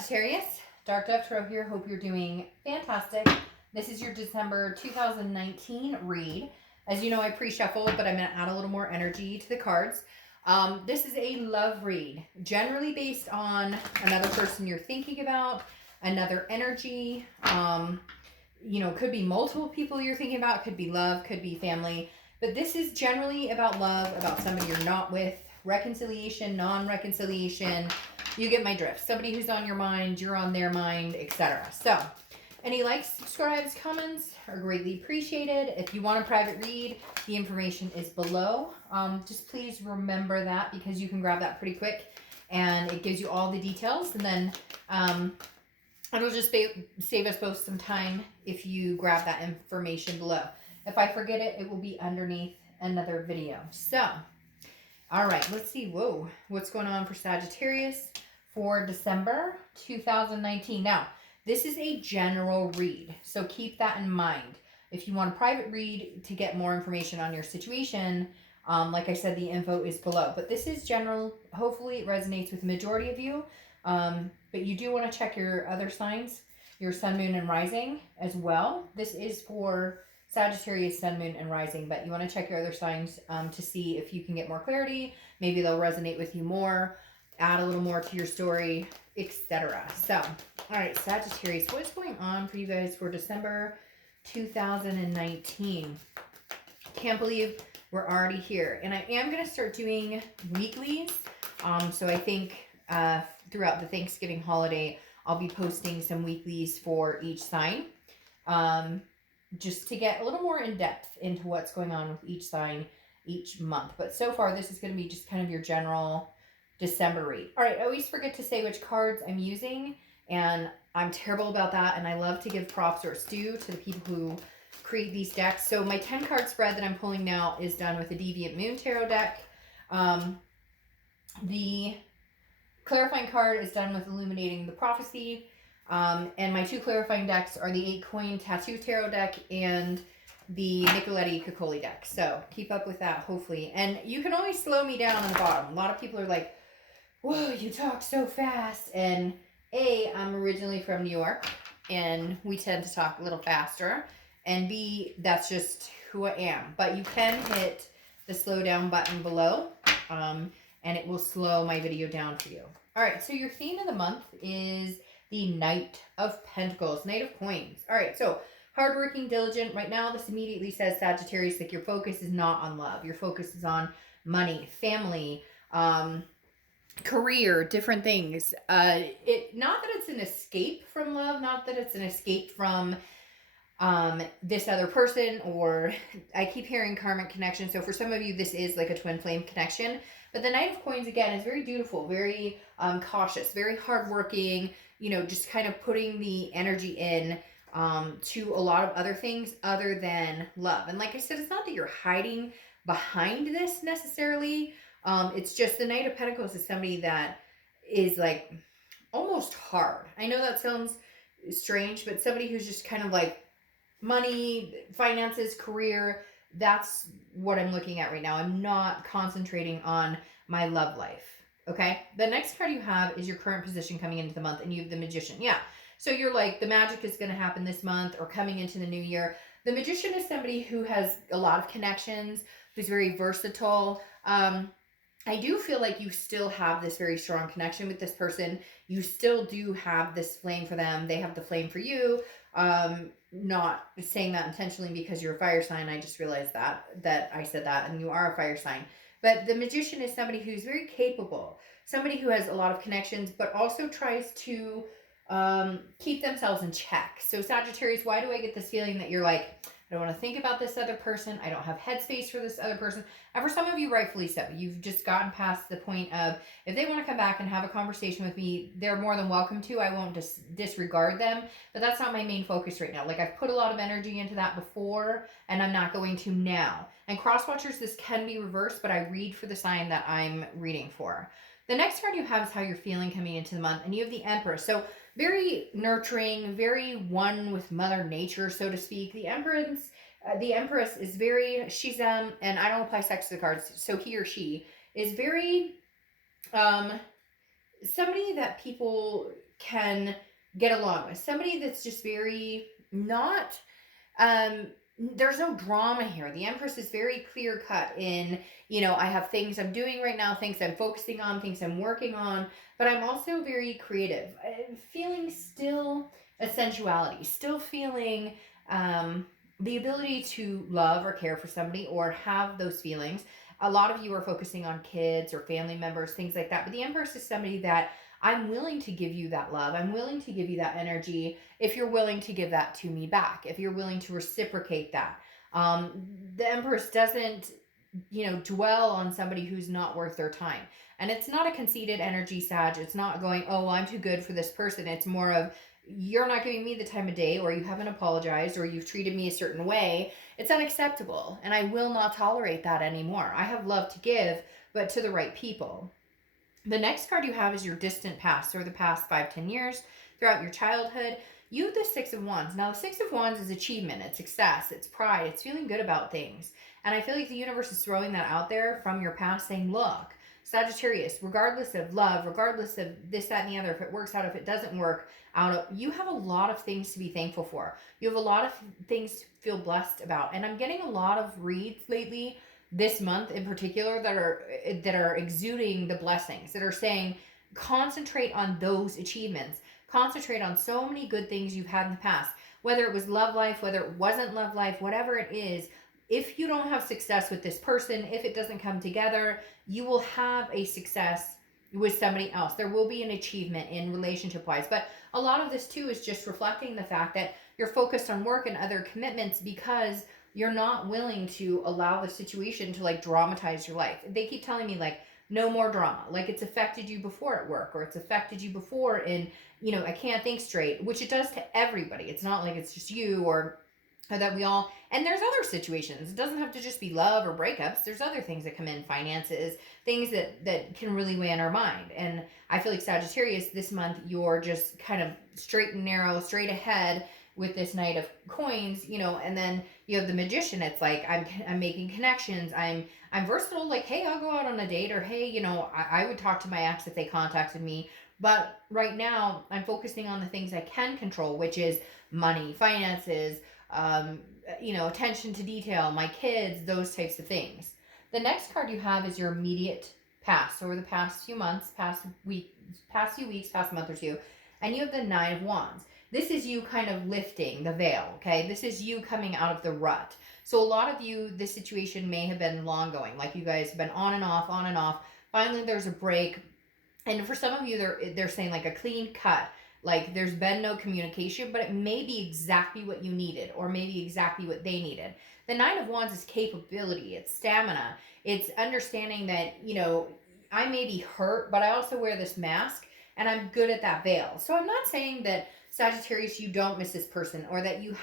Sagittarius, Dark Dove Tarot here. Hope you're doing fantastic. This is your December 2019 read. As you know, I pre-shuffled, but I'm going to add a little more energy to the cards. This is a love read, generally based on another person you're thinking about, another energy. Could be multiple people you're thinking about, could be love, could be family. But this is generally about love, about somebody you're not with, reconciliation, non-reconciliation. You get my drift. Somebody who's on your mind, you're on their mind, etc. So, any likes, subscribes, comments are greatly appreciated. If you want a private read, the information is below. Just please remember that, because you can grab that pretty quick and it gives you all the details. And then it'll just save us both some time if you grab that information below. If I forget it, it will be underneath another video. So, all right, let's see. Whoa, what's going on for Sagittarius for December 2019? Now, this is a general read, so keep that in mind. If you want a private read to get more information on your situation, like I said, the info is below. But this is general. Hopefully, it resonates with the majority of you. But you do want to check your other signs, your sun, moon, and rising as well. This is for Sagittarius, sun, moon, and rising, but you want to check your other signs to see if you can get more clarity. Maybe they'll resonate with you more, add a little more to your story, etc. So, all right, Sagittarius, what's going on for you guys for December 2019? Can't believe we're already here. And I am going to start doing weeklies. So I think throughout the Thanksgiving holiday, I'll be posting some weeklies for each sign. Just to get a little more in depth into what's going on with each sign each month. But so far, this is going to be just kind of your general December read. All right, I always forget to say which cards I'm using, and I'm terrible about that, and I love to give props or stew to the people who create these decks. So my 10-card spread that I'm pulling now is done with the Deviant Moon Tarot deck. The clarifying card is done with Illuminating the Prophecy. And my two clarifying decks are the 8-coin Tattoo Tarot deck and the Nicoletti Coccoli deck. So keep up with that, hopefully. And you can always slow me down on the bottom. A lot of people are like, whoa, you talk so fast. And A, I'm originally from New York, and we tend to talk a little faster. And B, that's just who I am. But you can hit the slow down button below, and it will slow my video down for you. All right, so your theme of the month is the Knight of Pentacles, Knight of Coins. All right, so hardworking, diligent. Right now, this immediately says, Sagittarius, like your focus is not on love. Your focus is on money, family, career, different things. Not that it's an escape from love, not that it's an escape from this other person, or I keep hearing karmic connection. So for some of you, this is like a twin flame connection. But the Knight of Coins, again, is very dutiful, very cautious, very hardworking, just kind of putting the energy in to a lot of other things other than love. And like I said, it's not that you're hiding behind this necessarily. It's just the Knight of Pentacles is somebody that is like almost hard. I know that sounds strange, but somebody who's just kind of like money, finances, career. That's what I'm looking at right now. I'm not concentrating on my love life. Okay. The next card you have is your current position coming into the month, and you have the Magician. Yeah. So you're like, the magic is going to happen this month or coming into the new year. The Magician is somebody who has a lot of connections, who's very versatile. I do feel like you still have this very strong connection with this person. You still do have this flame for them. They have the flame for you. Not saying that intentionally because you're a fire sign. I just realized that I said that, and you are a fire sign. But the Magician is somebody who's very capable, somebody who has a lot of connections, but also tries to keep themselves in check. So Sagittarius, why do I get this feeling that you're like, I don't want to think about this other person. I don't have headspace for this other person. And for some of you, rightfully so. You've just gotten past the point of, if they want to come back and have a conversation with me, they're more than welcome to. I won't disregard them. But that's not my main focus right now. Like, I've put a lot of energy into that before, and I'm not going to now. And cross-watchers, this can be reversed, but I read for the sign that I'm reading for. The next card you have is how you're feeling coming into the month. And you have the Empress. So very nurturing, very one with Mother Nature, so to speak. The Empress is very, she's, and I don't apply sex to the cards, so he or she is very, somebody that people can get along with. Somebody that's just very not, um, there's no drama here. The Empress is very clear cut in, I have things I'm doing right now, things I'm focusing on, things I'm working on, but I'm also very creative. I'm feeling still a sensuality, still feeling the ability to love or care for somebody or have those feelings. A lot of you are focusing on kids or family members, things like that. But the Empress is somebody that I'm willing to give you that love. I'm willing to give you that energy if you're willing to give that to me back, if you're willing to reciprocate that. The Empress doesn't, dwell on somebody who's not worth their time. And it's not a conceited energy, Sag. It's not going, oh, I'm too good for this person. It's more of, you're not giving me the time of day, or you haven't apologized, or you've treated me a certain way. It's unacceptable. And I will not tolerate that anymore. I have love to give, but to the right people. The next card you have is your distant past, or the past 5-10 years throughout your childhood. You have the Six of Wands. Now, the Six of Wands is achievement, it's success, it's pride, it's feeling good about things. And I feel like the universe is throwing that out there from your past, saying, look, Sagittarius, regardless of love, regardless of this, that, and the other, if it works out, if it doesn't work out, you have a lot of things to be thankful for. You have a lot of things to feel blessed about. And I'm getting a lot of reads lately, this month in particular, that are exuding the blessings, that are saying, concentrate on those achievements. Concentrate on so many good things you've had in the past, whether it was love life, whether it wasn't love life, whatever it is. If you don't have success with this person, if it doesn't come together, you will have a success with somebody else. There will be an achievement in relationship wise. But a lot of this too is just reflecting the fact that you're focused on work and other commitments because you're not willing to allow the situation to like dramatize your life. They keep telling me like, no more drama. Like it's affected you before at work, or it's affected you before in, I can't think straight, which it does to everybody. It's not like it's just you or that we all, and there's other situations. It doesn't have to just be love or breakups. There's other things that come in, finances, things that can really weigh on our mind. And I feel like Sagittarius, this month, you're just kind of straight and narrow, straight ahead with this Knight of Coins, and then you have the Magician. It's like, I'm making connections. I'm versatile. Like, hey, I'll go out on a date, or hey, I would talk to my ex if they contacted me. But right now I'm focusing on the things I can control, which is money, finances, attention to detail, my kids, those types of things. The next card you have is your immediate past, or the past few months, past few weeks, past month or two. And you have the Nine of Wands. This is you kind of lifting the veil, okay? This is you coming out of the rut. So a lot of you, this situation may have been long going. Like you guys have been on and off, on and off. Finally, there's a break. And for some of you, they're saying like a clean cut. Like there's been no communication, but it may be exactly what you needed, or maybe exactly what they needed. The Nine of Wands is capability. It's stamina. It's understanding that, I may be hurt, but I also wear this mask and I'm good at that veil. So I'm not saying that, Sagittarius, you don't miss this person, or that you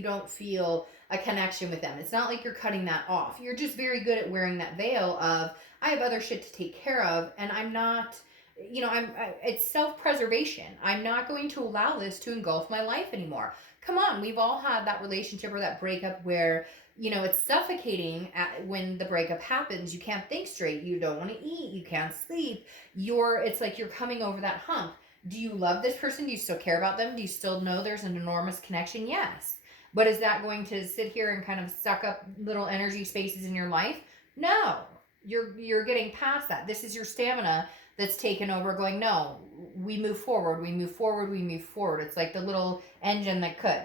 don't feel a connection with them. It's not like you're cutting that off. You're just very good at wearing that veil of, I have other shit to take care of, and I'm not, it's self-preservation. I'm not going to allow this to engulf my life anymore. Come on, we've all had that relationship or that breakup where, it's suffocating when the breakup happens. You can't think straight. You don't want to eat. You can't sleep. It's like you're coming over that hump. Do you love this person? Do you still care about them? Do you still know there's an enormous connection? Yes. But is that going to sit here and kind of suck up little energy spaces in your life? No. You're getting past that. This is your stamina that's taken over, going, no, we move forward, we move forward, we move forward. It's like the little engine that could.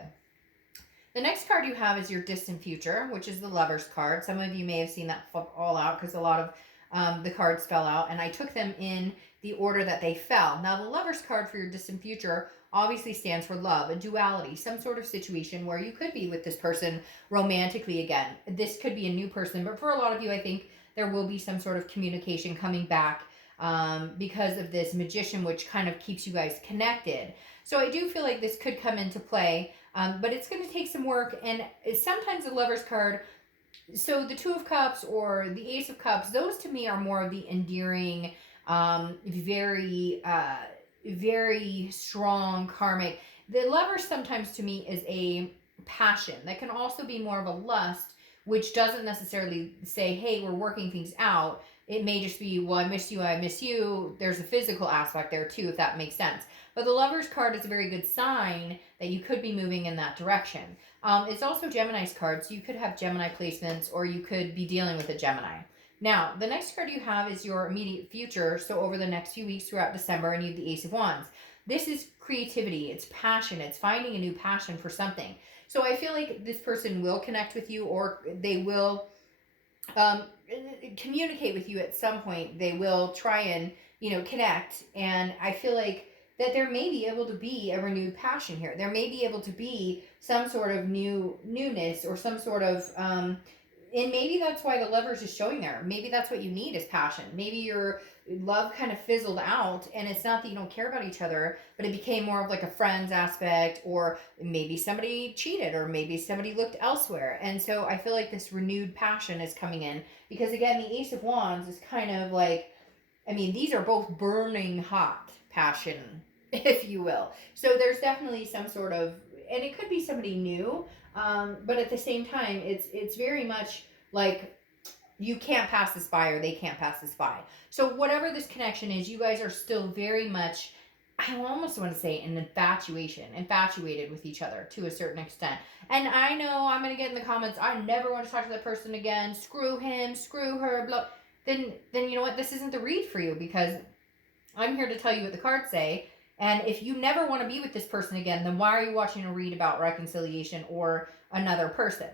The next card you have is your distant future, which is the Lover's card. Some of you may have seen that flip all out because a lot of the cards fell out, and I took them in the order that they fell. Now, the Lover's card for your distant future obviously stands for love, a duality, some sort of situation where you could be with this person romantically again. This could be a new person, but for a lot of you, I think there will be some sort of communication coming back because of this Magician, which kind of keeps you guys connected. So I do feel like this could come into play, but it's going to take some work. And sometimes the Lover's card, so the Two of Cups or the Ace of Cups, those to me are more of the endearing, very, very strong karmic. The Lover sometimes to me is a passion that can also be more of a lust, which doesn't necessarily say, hey, we're working things out, It may just be, well, I miss you, I miss you. There's a physical aspect there too, if that makes sense. But the Lover's card is a very good sign that you could be moving in that direction. It's also Gemini's card, so you could have Gemini placements, or you could be dealing with a Gemini. Now, the next card you have is your immediate future, so over the next few weeks throughout December, and you have the Ace of Wands. This is creativity, it's passion, it's finding a new passion for something. So I feel like this person will connect with you, or they will communicate with you at some point. They will try and, connect. And I feel like that there may be able to be a renewed passion here. There may be able to be some sort of newness, or some sort of, and maybe that's why the Lover's is showing there. Maybe that's what you need is passion. Maybe your love kind of fizzled out, and it's not that you don't care about each other, but it became more of like a friends aspect, or maybe somebody cheated, or maybe somebody looked elsewhere. And so I feel like this renewed passion is coming in, because again, the Ace of Wands is kind of like, these are both burning hot passion, if you will. So there's definitely some sort of, and it could be somebody new, but at the same time, it's very much like you can't pass this by, or they can't pass this by. So whatever this connection is, you guys are still very much, I almost want to say, an infatuated with each other to a certain extent. And I know I'm going to get in the comments, I never want to talk to that person again, screw him, screw her, blah. Then you know what, this isn't the read for you, because I'm here to tell you what the cards say. And if you never want to be with this person again, then why are you watching a read about reconciliation or another person?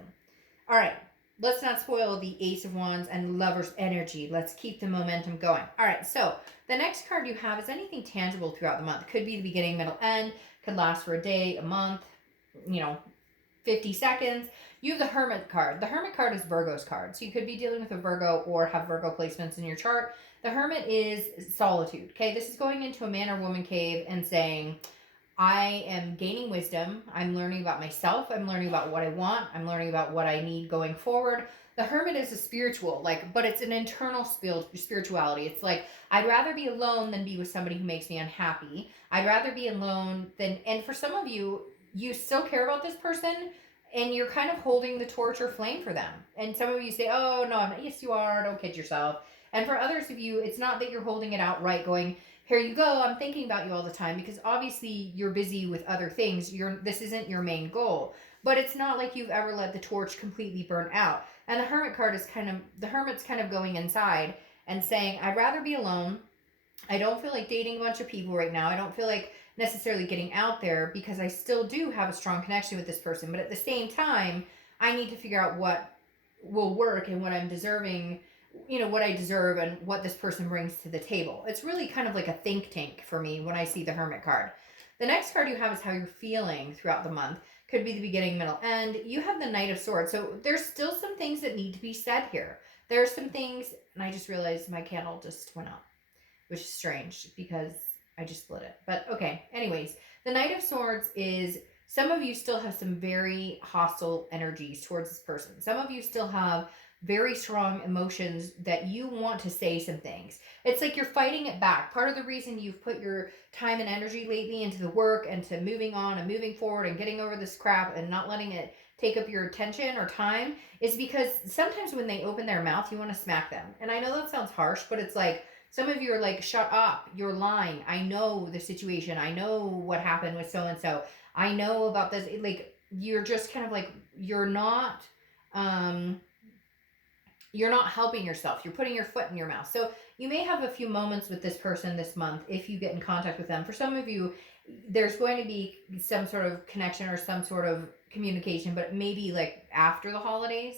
All right, let's not spoil the Ace of Wands and Lover's energy. Let's keep the momentum going. All right, so the next card you have is anything tangible throughout the month. Could be the beginning, middle, end. Could last for a day, a month, 50 seconds. You have the Hermit card. The Hermit card is Virgo's card. So you could be dealing with a Virgo or have Virgo placements in your chart. The Hermit is solitude. Okay, this is going into a man or woman cave and saying, I am gaining wisdom. I'm learning about myself. I'm learning about what I want. I'm learning about what I need going forward. The Hermit is a spiritual, but it's an internal spirituality. It's like, I'd rather be alone than be with somebody who makes me unhappy. I'd rather be alone than, and for some of you, you still care about this person, and you're kind of holding the torch or flame for them. And some of you say, oh, no, I'm not. Yes, you are. Don't kid yourself. And for others of you, it's not that you're holding it outright going, here you go, I'm thinking about you all the time, because obviously you're busy with other things. This isn't your main goal. But it's not like you've ever let the torch completely burn out. And the Hermit card is the Hermit's kind of going inside and saying, I'd rather be alone. I don't feel like dating a bunch of people right now. I don't feel like necessarily getting out there, because I still do have a strong connection with this person. But at the same time, I need to figure out what will work and what I'm deserving, what I deserve and what this person brings to the table. It's really kind of like a think tank for me when I see the Hermit card. The next card you have is how you're feeling throughout the month. Could be the beginning, middle, end. You have the Knight of Swords. So there's still some things that need to be said here. There's some things, and I just realized my candle just went out, which is strange because I just split it. But okay, anyways, the Knight of Swords is, some of you still have some very hostile energies towards this person. Some of you still have very strong emotions that you want to say some things. It's like you're fighting it back. Part of the reason you've put your time and energy lately into the work and to moving on and moving forward and getting over this crap and not letting it take up your attention or time is because sometimes when they open their mouth, you want to smack them. And I know that sounds harsh, but it's like, some of you are like, shut up, you're lying. I know the situation. I know what happened with so-and-so. I know about this. Like, you're just kind of like, you're not helping yourself. You're putting your foot in your mouth. So you may have a few moments with this person this month if you get in contact with them. For some of you, there's going to be some sort of connection or some sort of communication, but maybe like after the holidays.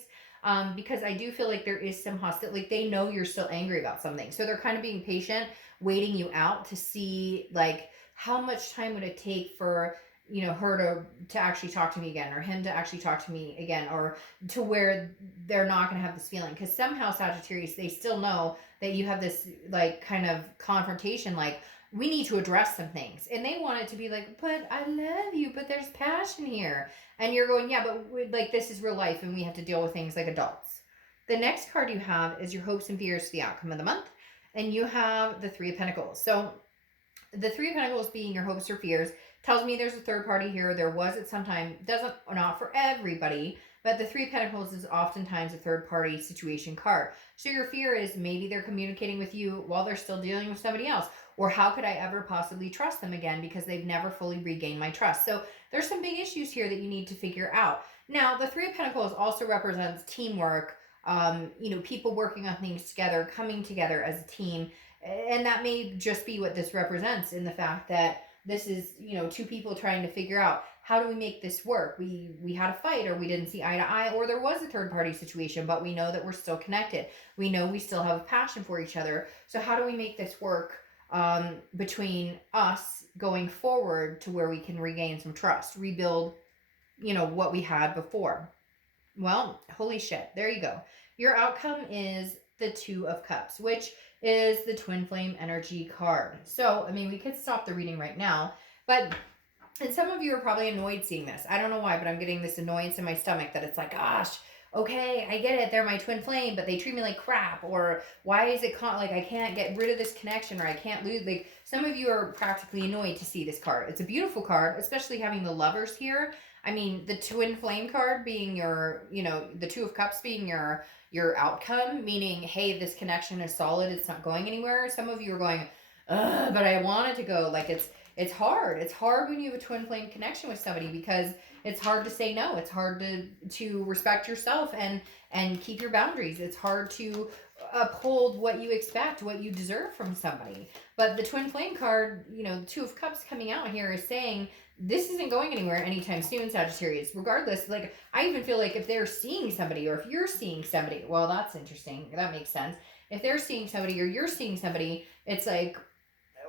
Because I do feel like there is some hostility. Like, they know you're still angry about something. So they're kind of being patient, waiting you out to see like how much time would it take for, her to actually talk to me again, or him to actually talk to me again, or to where they're not going to have this feeling. Because somehow Sagittarius, they still know that you have this like kind of confrontation, like, we need to address some things. And they want it to be like, but I love you, but there's passion here. And you're going, yeah, but like, this is real life and we have to deal with things like adults. The next card you have is your hopes and fears for the outcome of the month. And you have the Three of Pentacles. So the Three of Pentacles being your hopes or fears tells me there's a third party here. There was at some time, not for everybody, But the Three of Pentacles is oftentimes a third party situation card. So your fear is maybe they're communicating with you while they're still dealing with somebody else. Or how could I ever possibly trust them again because they've never fully regained my trust? So there's some big issues here that you need to figure out. Now, the Three of Pentacles also represents teamwork, people working on things together, coming together as a team. And that may just be what this represents in the fact that this is, two people trying to figure out how do we make this work. We had a fight, or we didn't see eye to eye, or there was a third party situation, but we know that we're still connected. We know we still have a passion for each other. So how do we make this work between us going forward to where we can regain some trust, rebuild, what we had before? Well, holy shit. There you go. Your outcome is the Two of Cups, which is the twin flame energy card. So, we could stop the reading right now, and some of you are probably annoyed seeing this. I don't know why, but I'm getting this annoyance in my stomach that it's like, gosh, okay, I get it. They're my twin flame, but they treat me like crap. Or why is it like I can't get rid of this connection, or I can't lose. Like, some of you are practically annoyed to see this card. It's a beautiful card, especially having the Lovers here. The twin flame card being your, the Two of Cups being your outcome, meaning, hey, this connection is solid. It's not going anywhere. Some of you are going, but I want it to go. Like, it's hard. It's hard when you have a twin flame connection with somebody because it's hard to say no. It's hard to respect yourself and keep your boundaries. It's hard to uphold what you expect, what you deserve from somebody. But the twin flame card, the Two of Cups coming out here is saying this isn't going anywhere anytime soon, Sagittarius. Regardless, like, I even feel like if they're seeing somebody, or if you're seeing somebody, well, that's interesting. That makes sense. If they're seeing somebody or you're seeing somebody, it's like,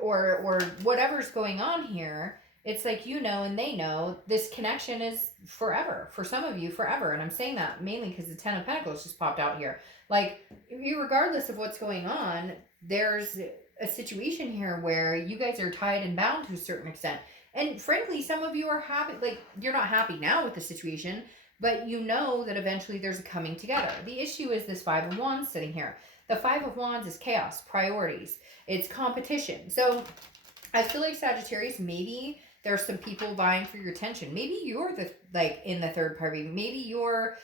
or whatever's going on here, it's like, and they know this connection is forever. For some of you, forever. And I'm saying that mainly because the Ten of Pentacles just popped out here. Like, regardless of what's going on, there's a situation here where you guys are tied and bound to a certain extent. And frankly, some of you are happy. Like, you're not happy now with the situation, but you know that eventually there's a coming together. The issue is this Five of Wands sitting here. The Five of Wands is chaos, priorities. It's competition. So I feel like, Sagittarius, maybe there's some people vying for your attention. Maybe you're in the third party. Maybe you are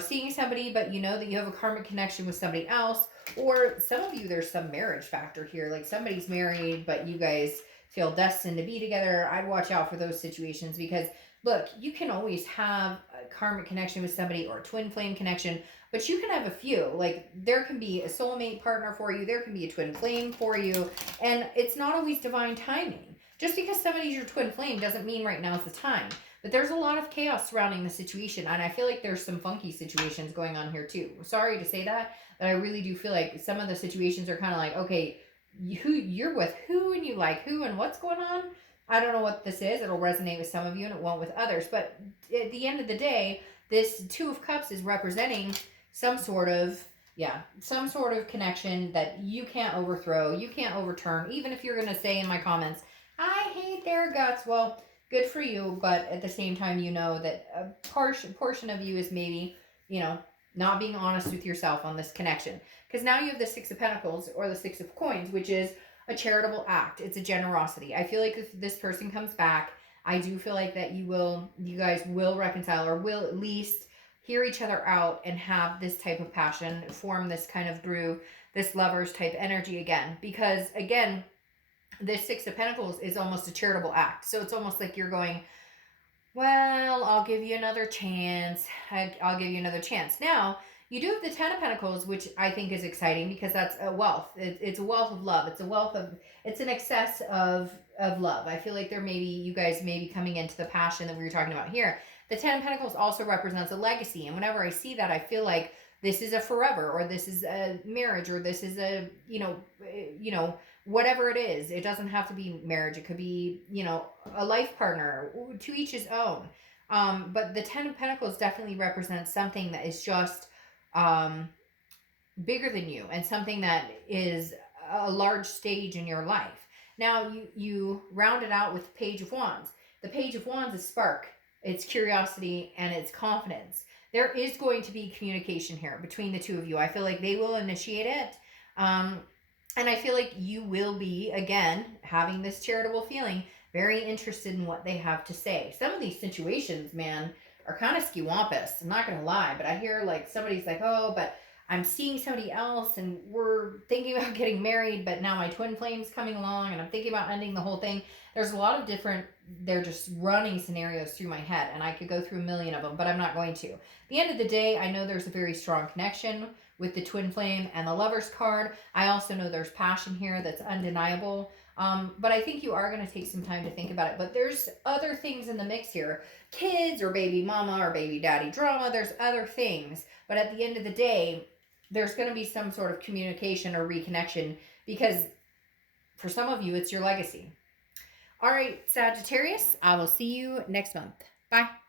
seeing somebody, but you know that you have a karmic connection with somebody else. Or some of you, there's some marriage factor here. Like, somebody's married, but you guys feel destined to be together. I'd watch out for those situations because, look, you can always have a karmic connection with somebody or a twin flame connection, but you can have a few. Like, there can be a soulmate partner for you. There can be a twin flame for you. And it's not always divine timing. Just because somebody's your twin flame doesn't mean right now is the time. But there's a lot of chaos surrounding the situation. And I feel like there's some funky situations going on here too. Sorry to say that, but I really do feel like some of the situations are kind of like, okay, who you're with who, and you like who, and what's going on. I don't know what this is. It'll resonate with some of you and it won't with others. But at the end of the day, this Two of Cups is representing some sort of connection that you can't overthrow, you can't overturn. Even if you're going to say in my comments, I hate their guts. Well, good for you. But at the same time, you know that a portion of you is maybe, not being honest with yourself on this connection. Because now you have the Six of Pentacles, or the Six of Coins, which is a charitable act. It's a generosity. I feel like if this person comes back, I do feel like that you guys will reconcile, or will at least hear each other out and have this type of passion, form this kind of groove, this lovers type energy again. Because again, this Six of Pentacles is almost a charitable act. So it's almost like you're going, well, I'll give you another chance. I'll give you another chance. Now, you do have the Ten of Pentacles, which I think is exciting because that's a wealth. It's a wealth of love. It's an excess of love. I feel like you guys may be coming into the passion that we were talking about here. The Ten of Pentacles also represents a legacy. And whenever I see that, I feel like this is a forever, or this is a marriage, or this is a, whatever it is. It doesn't have to be marriage. It could be, a life partner, to each his own. But the Ten of Pentacles definitely represents something that is just bigger than you, and something that is a large stage in your life. Now, you round it out with the Page of Wands. The Page of Wands is spark. It's curiosity and it's confidence. There is going to be communication here between the two of you. I feel like they will initiate it. And I feel like you will be, again, having this charitable feeling, very interested in what they have to say. Some of these situations, man, are kind of skewampus. I'm not going to lie, but I hear like somebody's like, oh, but I'm seeing somebody else and we're thinking about getting married, but now my twin flame's coming along and I'm thinking about ending the whole thing. There's a lot of different, they're just running scenarios through my head, and I could go through a million of them, but I'm not going to. At the end of the day, I know there's a very strong connection with the twin flame and the Lover's card. I also know there's passion here that's undeniable. But I think you are going to take some time to think about it. But there's other things in the mix here. Kids or baby mama or baby daddy drama. There's other things. But at the end of the day, there's going to be some sort of communication or reconnection, because for some of you, it's your legacy. All right, Sagittarius, I will see you next month. Bye.